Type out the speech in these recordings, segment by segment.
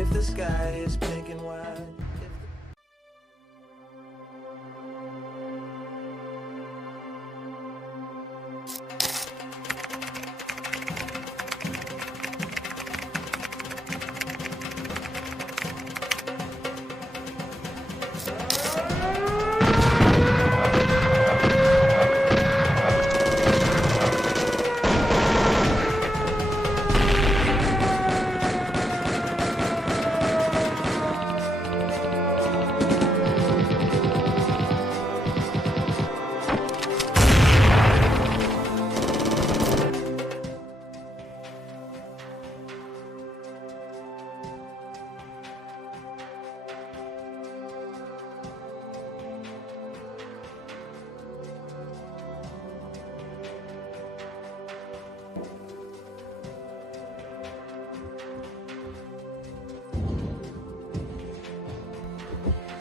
if the sky is pink and white.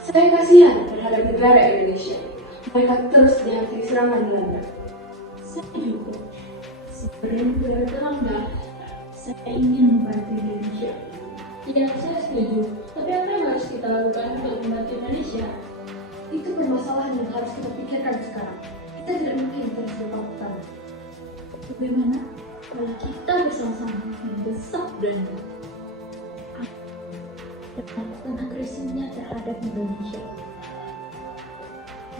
Saya kasihan terhadap negara Indonesia. Mereka terus dihantui serangan Belanda. Saya juga. Seperti negara tetangga, saya ingin membantu Indonesia. Ya, saya setuju. Tapi apa yang harus kita lakukan untuk membantu Indonesia? Itu permasalahan yang harus kita pikirkan sekarang. Kita tidak mungkin terus berpangkutan. Bagaimana kalau kita bersama-sama mendesak Belanda dan melakukan agresinya terhadap Indonesia?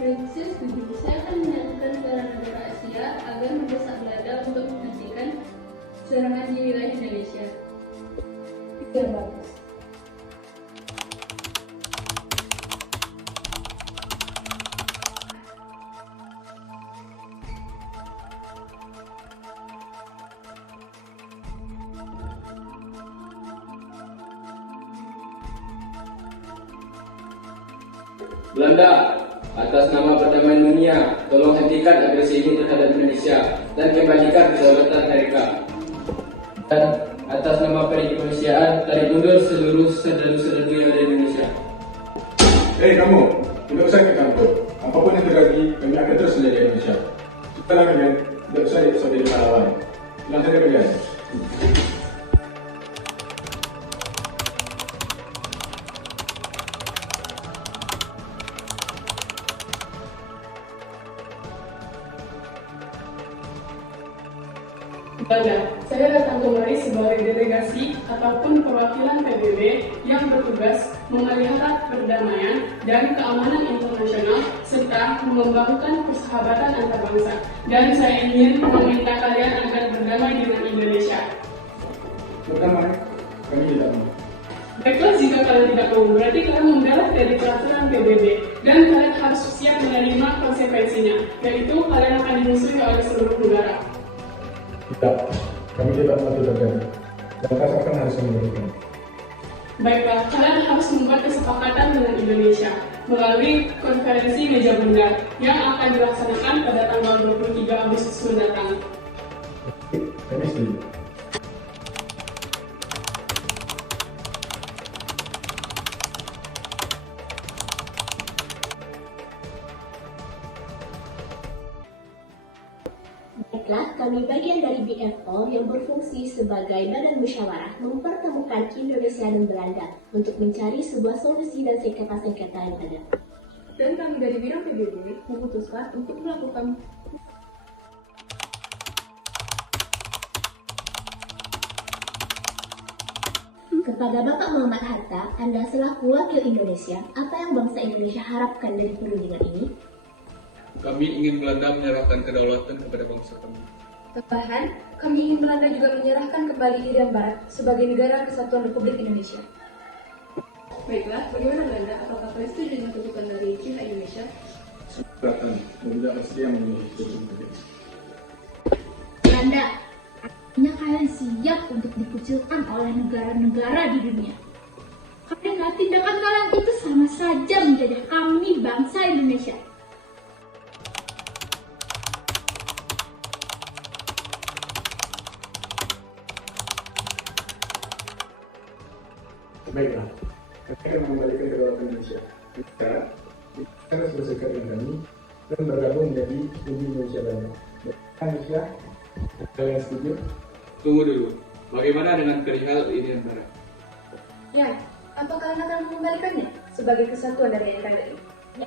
Baik, saya setuju. Saya akan menyatukan negara-negara Asia agar mendesak Belanda untuk menghentikan serangan di wilayah Indonesia. Itu yang bagus. Belanda, atas nama perdamaian dunia, tolong hentikan agresi ini terhadap Indonesia dan kembalikan kedaulatan mereka. Dan atas nama kemanusiaan, tarik mundur seluruh serbu-serbu yang ada di Indonesia. Hei kamu, tidak usah ke kantor. Apapun yang terjadi, kami akan terus menjadi Indonesia. Setelah kalian, tidak usah jadi pahlawan. Pulang saja kalian. Belanda, saya datang kemari sebagai delegasi ataupun perwakilan PBB yang bertugas memelihara perdamaian dan keamanan internasional serta mengembangkan persahabatan antar bangsa. Dan saya ingin meminta kalian agar berdamai dengan Indonesia. Berdamai, kami tidak mau. Baiklah, jika kalian tidak mau, berarti kalian membelot dari peraturan PBB dan kalian harus siap menerima konsekuensinya, yaitu kalian akan dimusuhi oleh seluruh negara. Tidak, kami tidak mau itu terjadi. Dan rasakan harus memberikan. Baiklah, kalian harus membuat kesepakatan dengan Indonesia melalui konferensi meja bundar yang akan dilaksanakan pada tanggal 23 Agustus mendatang. Kami setuju. Baiklah, kami bagian dari BFO yang berfungsi sebagai badan musyawarah mempertemukan Indonesia dan Belanda untuk mencari sebuah solusi dan sengketa-sengketa yang ada. Dan kami dari bidang PBB memutuskan untuk melakukan Kepada Bapak Muhammad Hatta, Anda selaku wakil Indonesia, apa yang bangsa Indonesia harapkan dari perundingan ini? Kami ingin Belanda menyerahkan kedaulatan kepada bangsa kami. tambahan, kami ingin Belanda juga menyerahkan kembali Irian Barat sebagai negara kesatuan Republik Indonesia. Baiklah, bagaimana Belanda? Apakah kalian setuju dengan tuntutan dari pihak Indonesia? Silakan, dan tidak setia menjadi itu. Belanda, artinya kalian siap untuk dikucilkan oleh negara-negara di dunia. Karena tindakan kalian itu sama saja menjadi kami bangsa Indonesia. Baiklah, kami akan mengembalikan kedaulatan Indonesia. Kita harus bersikap dengan kami dan bergabung menjadi Uni Indonesia Belanda. Indonesia, kalian setuju? Tunggu dulu, bagaimana dengan perihal Irian Barat? Ya, apa kalian akan mengembalikannya sebagai kesatuan dari NKRI? Ya,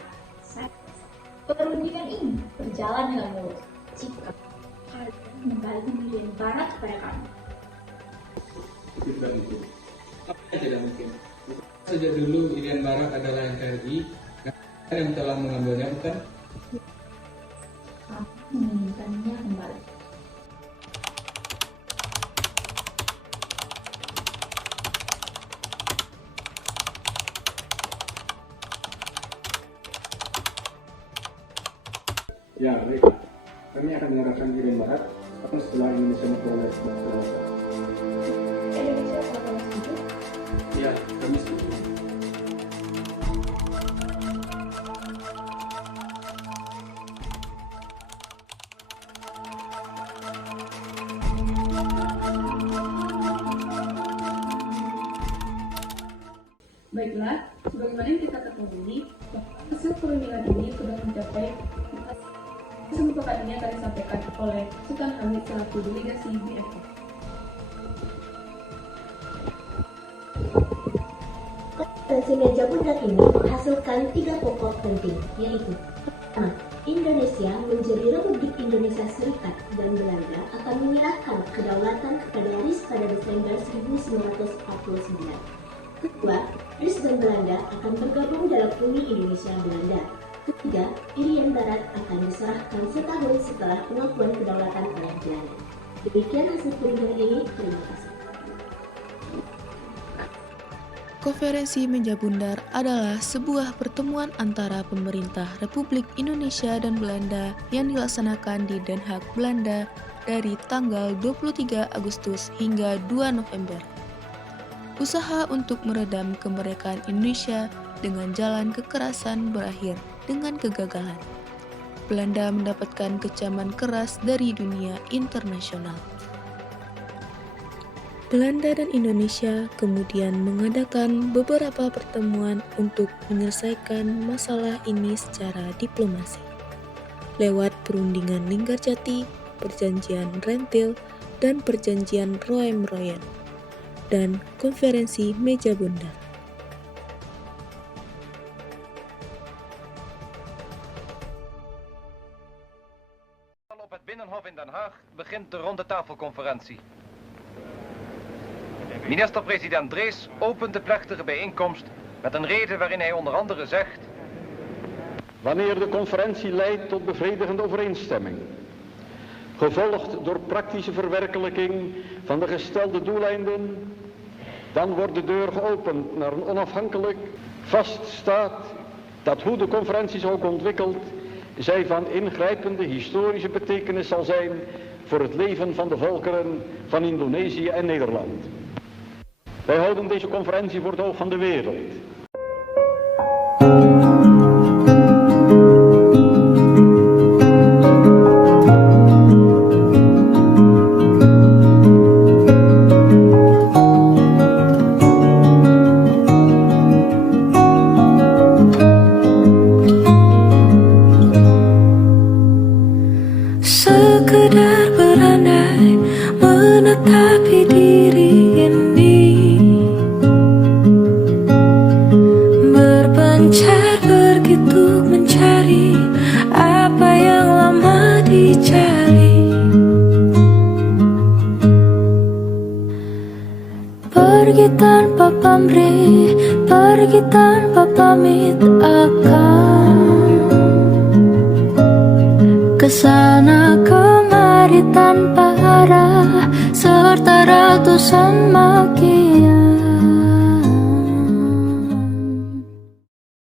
perundingan ini berjalan dengan mulus jika kalian mengembalikan Irian Barat kepada kami. Tidak mungkin. Apa yang tidak mungkin? Sejak dulu Irian Barat adalah NKRI yang telah mengambilnya, bukan? Kami menginginkannya kembali. Ya, baiklah. Kami akan menyerahkan Irian Barat setelah Indonesia memperoleh kedaulatan. Indonesia apakah setuju? Ya, kami setuju. Baiklah, sebagaimana yang kita ketahui, hasil perundingan ini sudah mencapai merupakan ini akan disampaikan oleh Sultan Hamid selaku delegasi BFF. Konferensi meja bulat ini menghasilkan 3 pokok penting, yaitu pertama, Indonesia menjadi Republik Indonesia Serikat dan Belanda akan menyerahkan kedaulatan kepada RIS pada Desember 1949. Kedua, RIS dan Belanda akan bergabung dalam Uni Indonesia Belanda. Ketiga, Irian Barat akan diserahkan setahun setelah pengakuan kedaulatan oleh Belanda. Demikian hasil perundingan ini. Terima kasih. Konferensi Meja Bundar adalah sebuah pertemuan antara pemerintah Republik Indonesia dan Belanda yang dilaksanakan di Den Haag, Belanda dari tanggal 23 Agustus hingga 2 November. Usaha untuk meredam kemerdekaan Indonesia dengan jalan kekerasan berakhir dengan kegagalan. Belanda mendapatkan kecaman keras dari dunia internasional. Belanda dan Indonesia kemudian mengadakan beberapa pertemuan untuk menyelesaikan masalah ini secara diplomasi. Lewat perundingan Linggarjati, perjanjian Renville, dan perjanjian Roem-Royen, dan konferensi Meja Bundar. Op het Binnenhof in Den Haag begint de rondetafelconferentie. Minister-president Drees opent de plechtige bijeenkomst met een rede waarin hij onder andere zegt: wanneer de conferentie leidt tot bevredigende overeenstemming, gevolgd door praktische verwerkelijking van de gestelde doeleinden, dan wordt de deur geopend naar een onafhankelijk, vaststaat dat hoe de conferentie zich ook ontwikkelt, zij van ingrijpende historische betekenis zal zijn voor het leven van de volkeren van Indonesië en Nederland. Wij houden deze conferentie voor het oog van de wereld. Sekedar berandai menetapi diri ini, berpencar begitu mencari apa yang lama dicari. Pergi tanpa pamrih, pergi tanpa pamit akan kesana kemari tanpa arah serta ratusan makian.